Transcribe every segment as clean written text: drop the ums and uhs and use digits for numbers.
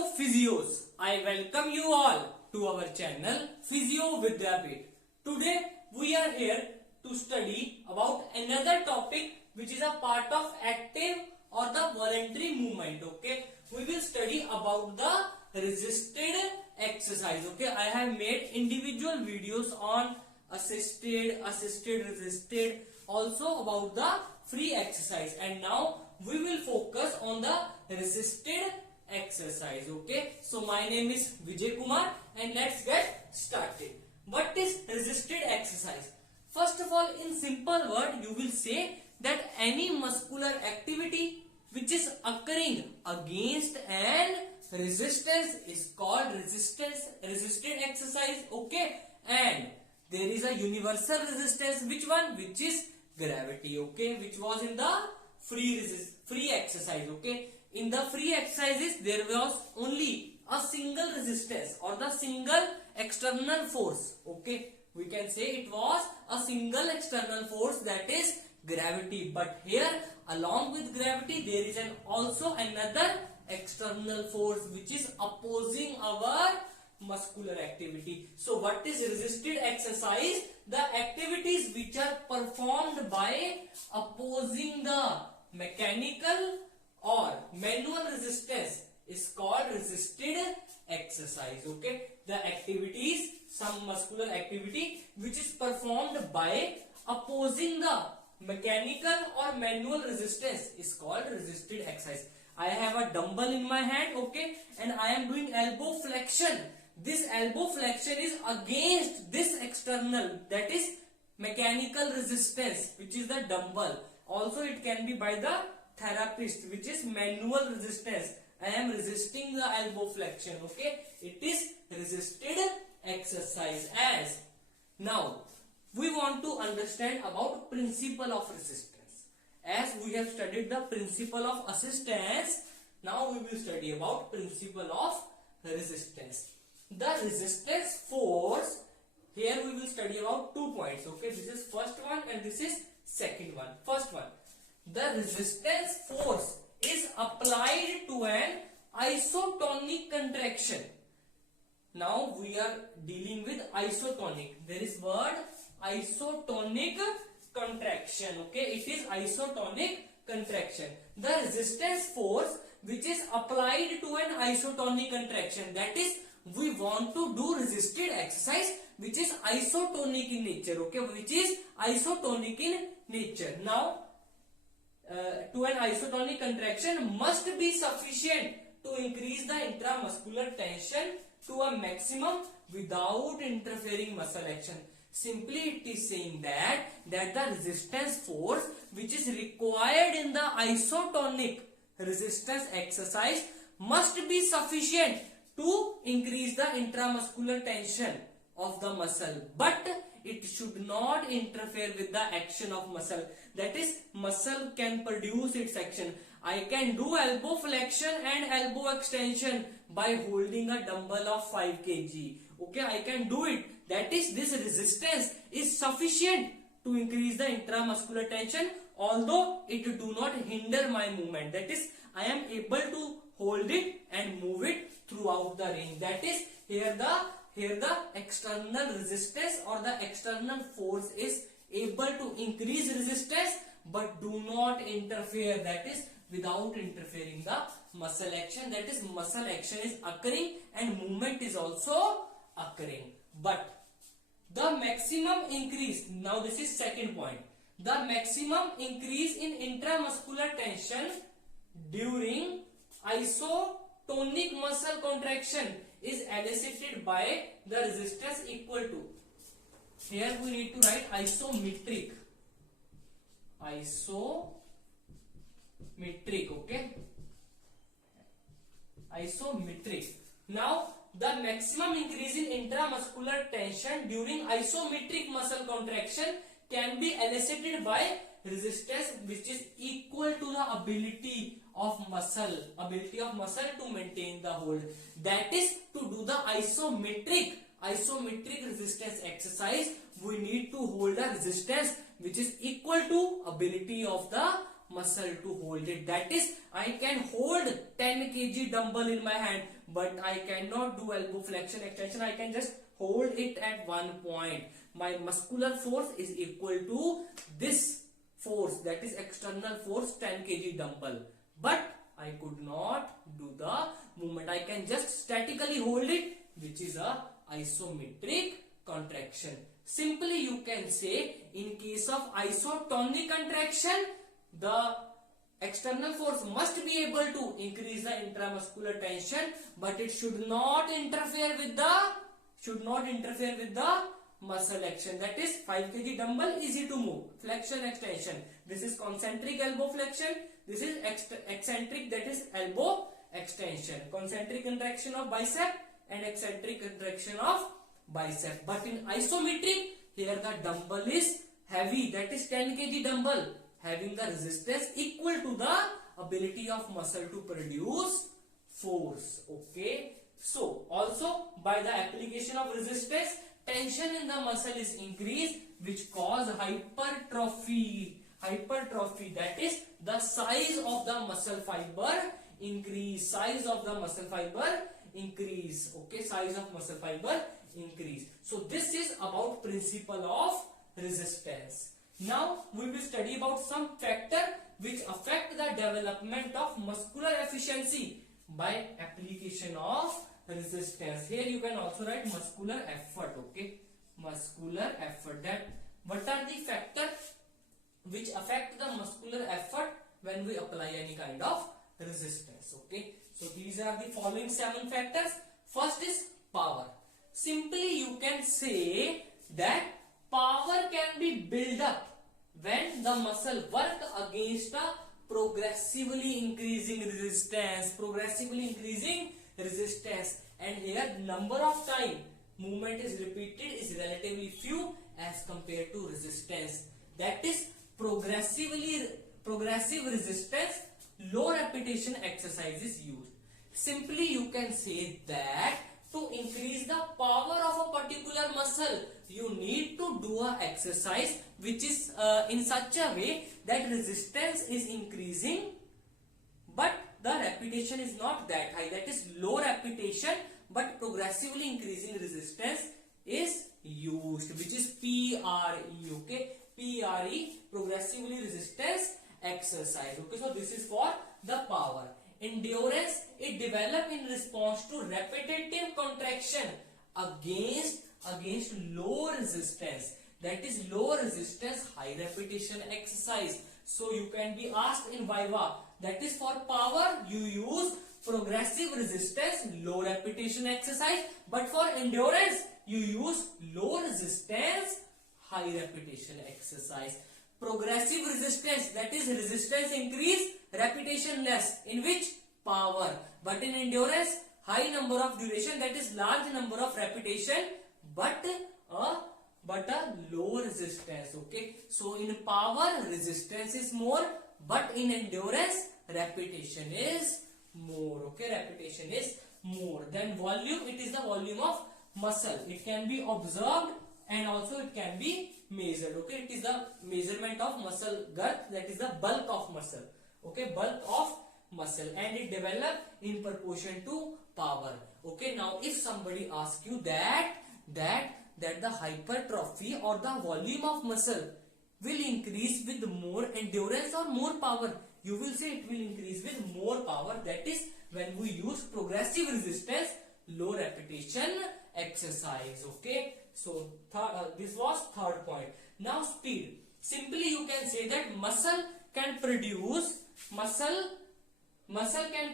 Hello Physios, I welcome you all to our channel Physio Vidyapit. Today we are here to study about another topic which is a part of active or the voluntary movement. Okay, we will study about the resisted exercise. Okay, I have made individual videos on assisted, resisted, also about the free exercise, and now we will focus on the resisted exercise. Okay, so my name is Vijay Kumar and let's get started. What is resisted exercise? First of all, in simple word, you will say that any muscular activity which is occurring against an resistance is called resisted exercise. Okay, and there is a universal resistance. Which one? Which is gravity. Okay, which was in the free exercise. Okay, in the free exercises there was only a single resistance or the single external force. Okay, we can say it was a single external force, that is gravity. But here along with gravity there is also another external force which is opposing our muscular activity. So what is resisted exercise? The activities which are performed by opposing the mechanical or manual resistance is called resisted exercise. Okay, the activities, some muscular activity which is performed by opposing the mechanical or manual resistance is called resisted exercise. I have a dumbbell in my hand, okay, and I am doing elbow flexion. This elbow flexion is against this external, that is mechanical resistance, which is the dumbbell. Also it can be by the therapist, which is manual resistance. I am resisting the elbow flexion. Okay, it is resisted exercise. As now we want to understand about principle of resistance. As we have studied the principle of assistance, now we will study about principle of resistance. The resistance force, here we will study about 2 points. Okay, this is first one and this is second one. First one, the resistance force is applied to an isotonic contraction. Now we are dealing with isotonic. There is word isotonic contraction. Okay, it is isotonic contraction. The resistance force which is applied to an isotonic contraction, that is we want to do resisted exercise which is isotonic in nature. Okay, which is isotonic in nature. Now to an isotonic contraction must be sufficient to increase the intramuscular tension to a maximum without interfering muscle action. Simply it is saying that the resistance force which is required in the isotonic resistance exercise must be sufficient to increase the intramuscular tension of the muscle, but it should not interfere with the action of muscle. That is, muscle can produce its action. I can do elbow flexion and elbow extension by holding a dumbbell of 5 kg. Okay, I can do it. That is, this resistance is sufficient to increase the intramuscular tension, although it do not hinder my movement. That is, I am able to hold it and move it throughout the range. That is, here the external resistance or the external force is able to increase resistance but do not interfere, that is without interfering the muscle action. That is, muscle action is occurring and movement is also occurring. But the maximum increase, now this is second point, the maximum increase in intramuscular tension during isotonic muscle contraction is elicited by the resistance equal to, here we need to write isometric, okay, isometric. Now the maximum increase in intramuscular tension during isometric muscle contraction can be elicited by resistance which is equal to the ability of muscle to maintain the hold. That is, to do the isometric resistance exercise, we need to hold a resistance which is equal to ability of the muscle to hold it. That is, I can hold 10 kg dumbbell in my hand, but I cannot do elbow flexion extension. I can just hold it at one point. My muscular force is equal to this force, that is external force 10 kg dumbbell, but I could not do the movement. I can just statically hold it, which is a isometric contraction. Simply you can say, in case of isotonic contraction, the external force must be able to increase the intramuscular tension, but it should not interfere with the muscle action. That is, 5 kg dumbbell, easy to move, flexion extension. This is concentric elbow flexion, this is eccentric, that is elbow extension. Concentric contraction of bicep and eccentric contraction of bicep. But in isometric, here the dumbbell is heavy, that is 10 kg dumbbell, having the resistance equal to the ability of muscle to produce force. Okay, so also by the application of resistance, tension in the muscle is increased, which cause hypertrophy. That is, the size of the muscle fiber increase. Okay, size of muscle fiber increase. So this is about principle of resistance. Now we will study about some factor which affect the development of muscular efficiency by application of resistance. Here you can also write muscular effort. Okay, muscular effort. That what are the factors which affect the muscular effort when we apply any kind of resistance? Okay, so these are the following 7 factors. First is power. Simply you can say that power can be built up when the muscle work against a progressively increasing resistance. And here number of time movement is repeated is relatively few as compared to resistance. That is, progressive resistance, low repetition exercise is used. Simply you can say that to increase the power of a particular muscle, you need to do an exercise which is in such a way that resistance is increasing, but the repetition is not that high. That is low repetition, but progressively increasing resistance is used, which is PRE. Okay, PRE, progressively resistance exercise. Okay, so this is for the power. Endurance, it developed in response to repetitive contraction against low resistance. That is low resistance, high repetition exercise. So you can be asked in Viva, that is for power you use progressive resistance, low repetition exercise, but for endurance you use low resistance, high repetition exercise. Progressive resistance, that is resistance increase, repetition less, in which power. But in endurance, high number of duration, that is large number of repetition, but a low resistance. Okay, so in power resistance is more, but in endurance repetition is more. Okay, repetition is more. Then volume, it is the volume of muscle. It can be observed and also it can be measured. Okay, it is the measurement of muscle girth, that is the bulk of muscle. Okay, bulk of muscle, and it develop in proportion to power. Okay, now if somebody asks you that the hypertrophy or the volume of muscle will increase with more endurance or more power, you will say it will increase with more power. That is when we use progressive resistance, low repetition exercise. Okay, so this was third point. Now speed. Simply you can say that muscle can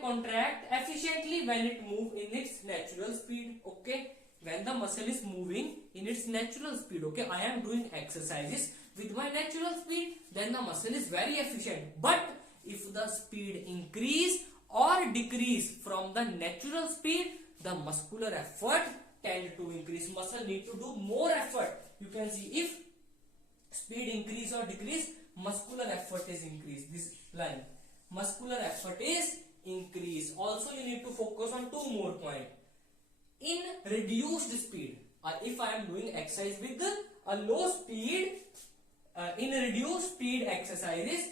contract efficiently when it moves in its natural speed. Okay, when the muscle is moving in its natural speed. Okay, I am doing exercises with my natural speed, then the muscle is very efficient. But if the speed increase or decrease from the natural speed, the muscular effort tend to increase. Muscle need to do more effort. You can see if speed increase or decrease, muscular effort is increased. This line, muscular effort is increased. Also you need to focus on 2 more points. In reduced speed, if I am doing exercise with a low speed, in reduced speed exercises,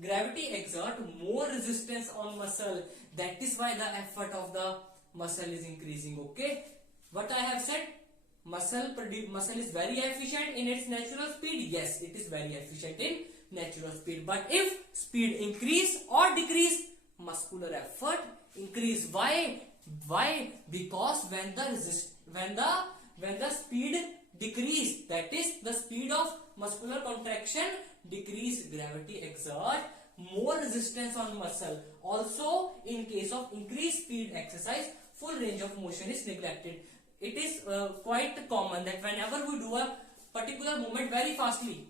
gravity exert more resistance on muscle. That is why the effort of the muscle is increasing. Okay, what I have said, muscle is very efficient in its natural speed. Yes, it is very efficient in natural speed. But if speed increase or decrease, muscular effort increase. Why? Because when the speed decrease, that is the speed of muscular contraction decrease, gravity exert more resistance on muscle. Also, in case of increased speed exercise, full range of motion is neglected. It is quite common that whenever we do a particular movement very fastly,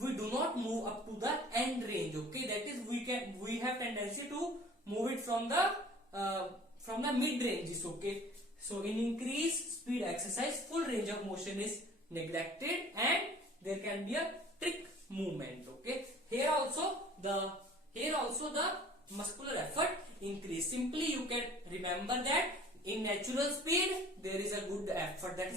we do not move up to the end range. Okay, that is we have tendency to move it from the mid ranges. Okay, so in increased speed exercise, full range of motion is neglected and there can be a trick movement. Okay, here also the muscular effort increase. Simply you can remember that in natural speed there is a good effort, that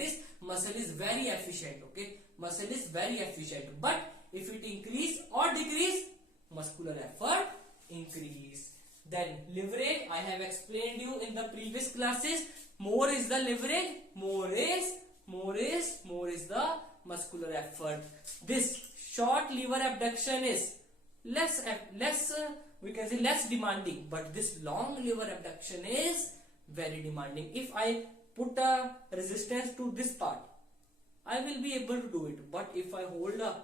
is muscle is very efficient. Okay, muscle is very efficient, but if it increase or decrease, muscular effort increase. Then leverage, I have explained you in the previous classes. More is the leverage, more is the muscular effort. This short lever abduction is less demanding, but this long lever abduction is very demanding. If I put a resistance to this part, I will be able to do it, but if I hold a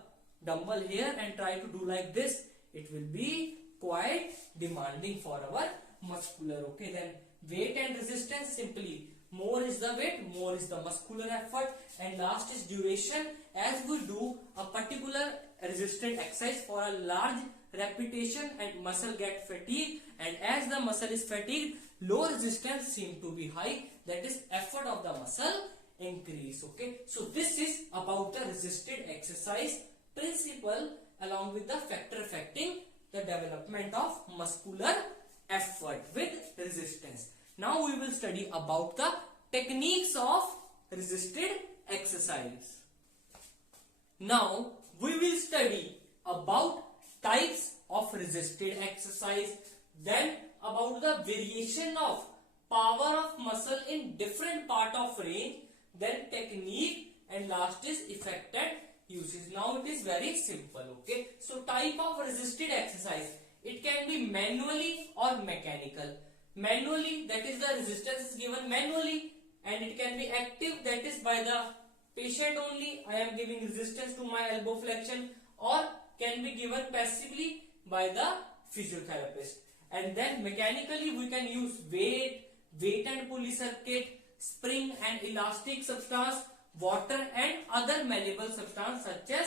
dumbbell here and try to do like this, it will be quite demanding for our muscular. Okay, then weight and resistance, simply more is the weight, more is the muscular effort. And last is duration. As we do a particular resistant exercise for a large repetition and muscle get fatigued, and as the muscle is fatigued, low resistance seem to be high, that is effort of the muscle increase. Okay, so this is about the resisted exercise principle along with the factor affecting the development of muscular effort with resistance. Now we will study about the techniques of resisted exercise. Now we will study about types of resisted exercise, then about the variation of power of muscle in different part of range, then technique, and last is effected uses. Now it is very simple. Okay, so type of resisted exercise, it can be manually or mechanical. Manually, that is the resistance is given manually, and it can be active, that is by the patient only. I am giving resistance to my elbow flexion, or can be given passively by the physiotherapist. And then mechanically we can use weight and pulley circuit, spring and elastic substance, water and other malleable substance such as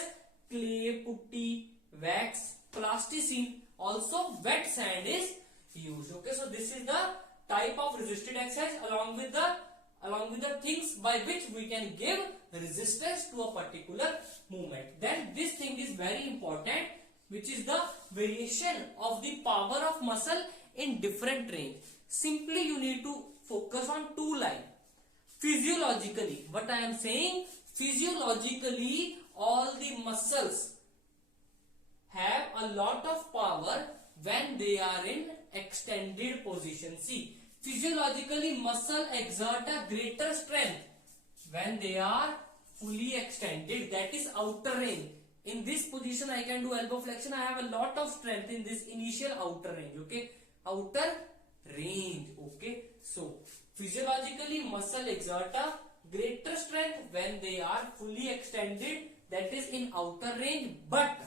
clay, putty, wax, plasticine. Also wet sand is used. Okay, so this is the type of resisted exercise along with the things by which we can give resistance to a particular movement. Then this thing is very important, which is the variation of the power of muscle in different range. Simply you need to focus on two lines. Physiologically, what I am saying, physiologically all the muscles have a lot of power when they are in extended position. See, physiologically muscle exert a greater strength when they are fully extended, that is outer range. In this position I can do elbow flexion, I have a lot of strength in this initial outer range. Okay, outer range. Okay, so physiologically muscle exert a greater strength when they are fully extended, that is in outer range. But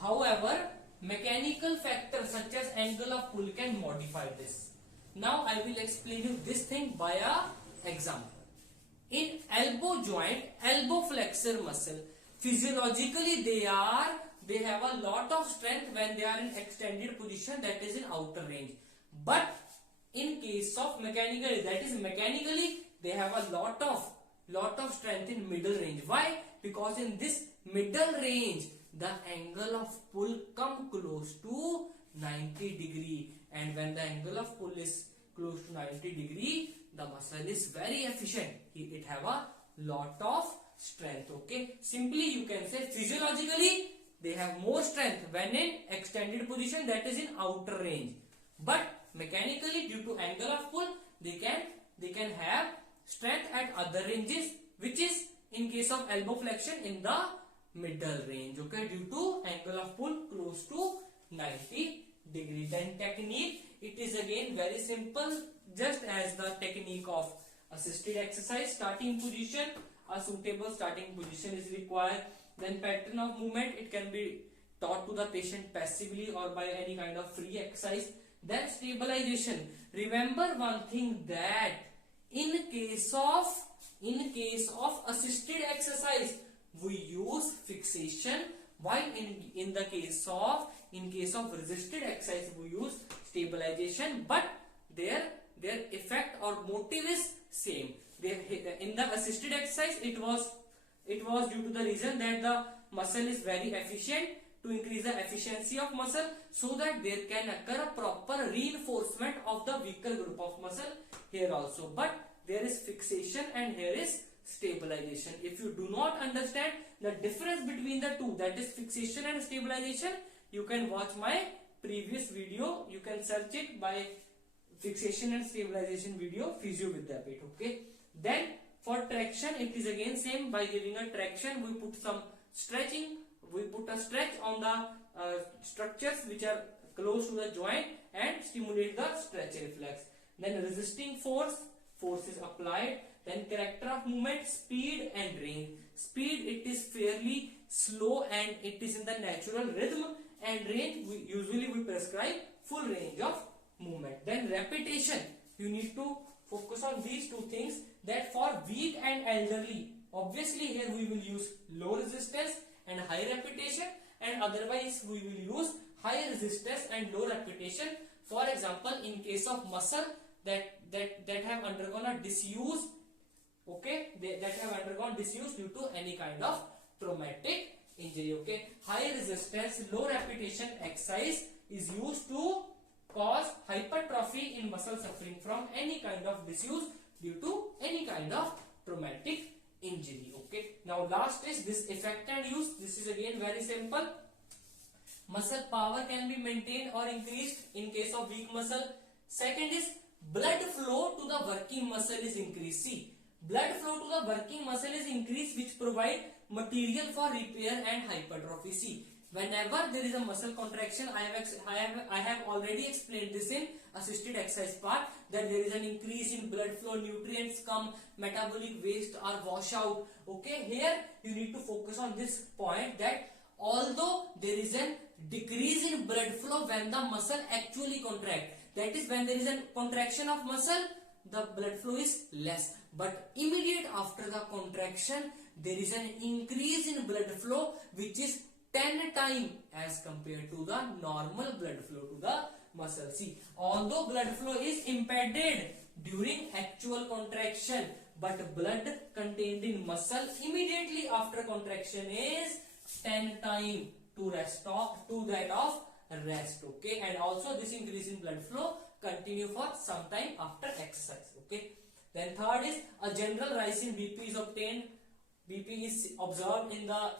however, mechanical factors such as angle of pull can modify this. Now I will explain you this thing by a example. In elbow joint, elbow flexor muscle, physiologically they have a lot of strength when they are in extended position, that is in outer range. But in case of mechanically, that is mechanically they have a lot of strength in middle range. Why? Because in this middle range the angle of pull come close to 90 degree, and when the angle of pull is close to 90 degree, the muscle is very efficient. It have a lot of strength. Okay, simply you can say physiologically they have more strength when in extended position, that is in outer range, but mechanically due to angle of pull they can have strength at other ranges, which is in case of elbow flexion in the middle range. Okay, due to angle of pull close to 90 degree. Then technique, it is again very simple, just as the technique of assisted exercise. Starting position, a suitable starting position is required. Then pattern of movement, it can be taught to the patient passively or by any kind of free exercise. Then stabilization, remember one thing, that in case of assisted exercise we use fixation, while in case of resisted exercise we use stabilization, but their effect or motive is same. In the assisted exercise it was due to the reason that the muscle is very efficient, to increase the efficiency of muscle so that there can occur a proper reinforcement of the weaker group of muscle here also. But there is fixation and here is stabilization. If you do not understand the difference between the two, that is fixation and stabilization, you can watch my previous video. You can search it by fixation and stabilization video, Physio Vidyapit. Okay. Then for traction, it is again same. By giving a traction, we put some stretching. We put a stretch on the structures which are close to the joint and stimulate the stretch reflex. Then resisting force is applied. Then character of movement, speed and range. Speed, it is fairly slow and it is in the natural rhythm, and range we prescribe full range of movement. Then repetition, you need to focus on these two things, that for weak and elderly, obviously here we will use low resistance and high repetition, and otherwise we will use high resistance and low repetition. For example, in case of muscle that have undergone a disuse, okay, that have undergone disuse due to any kind of traumatic injury. Okay, high resistance low repetition exercise is used to cause hypertrophy in muscle suffering from any kind of disuse due to any kind of traumatic injury. Okay, now last is this effect and use. This is again very simple. Muscle power can be maintained or increased in case of weak muscle. Second is blood flow to the working muscle is increased. See, blood flow to the working muscle is increased, which provide material for repair and hypertrophy. See, whenever there is a muscle contraction, I have already explained this in assisted exercise part, that there is an increase in blood flow, nutrients come, metabolic waste are wash out. Okay, here you need to focus on this point, that although there is a decrease in blood flow when the muscle actually contract, that is when there is a contraction of muscle, the blood flow is less, but immediate after the contraction there is an increase in blood flow which is 10 times as compared to the normal blood flow to the muscle. See, although blood flow is impeded during actual contraction, but blood contained in muscle immediately after contraction is 10 times to that of rest. Okay, and also this increase in blood flow continue for some time after exercise. Okay, then third is a general rise in BP is obtained. BP is observed in the,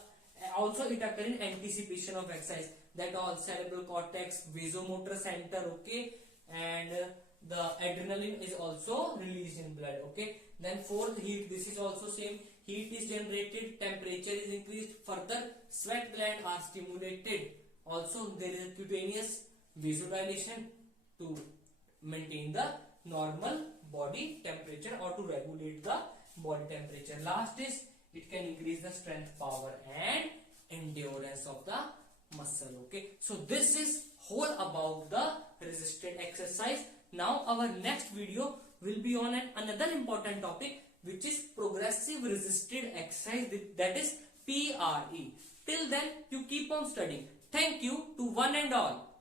also it occurs in anticipation of exercise, that all cerebral cortex, vasomotor center. Okay, and the adrenaline is also released in blood. Okay, then fourth, heat. This is also same. Heat is generated, temperature is increased, further sweat gland are stimulated. Also there is a cutaneous vasodilation to maintain the normal body temperature or to regulate the body temperature. Last is it can increase the strength, power and endurance of the muscle. Okay, so this is whole about the resisted exercise. Now our next video will be on another important topic, which is progressive resisted exercise, that is PRE. Till then, you keep on studying. Thank you to one and all.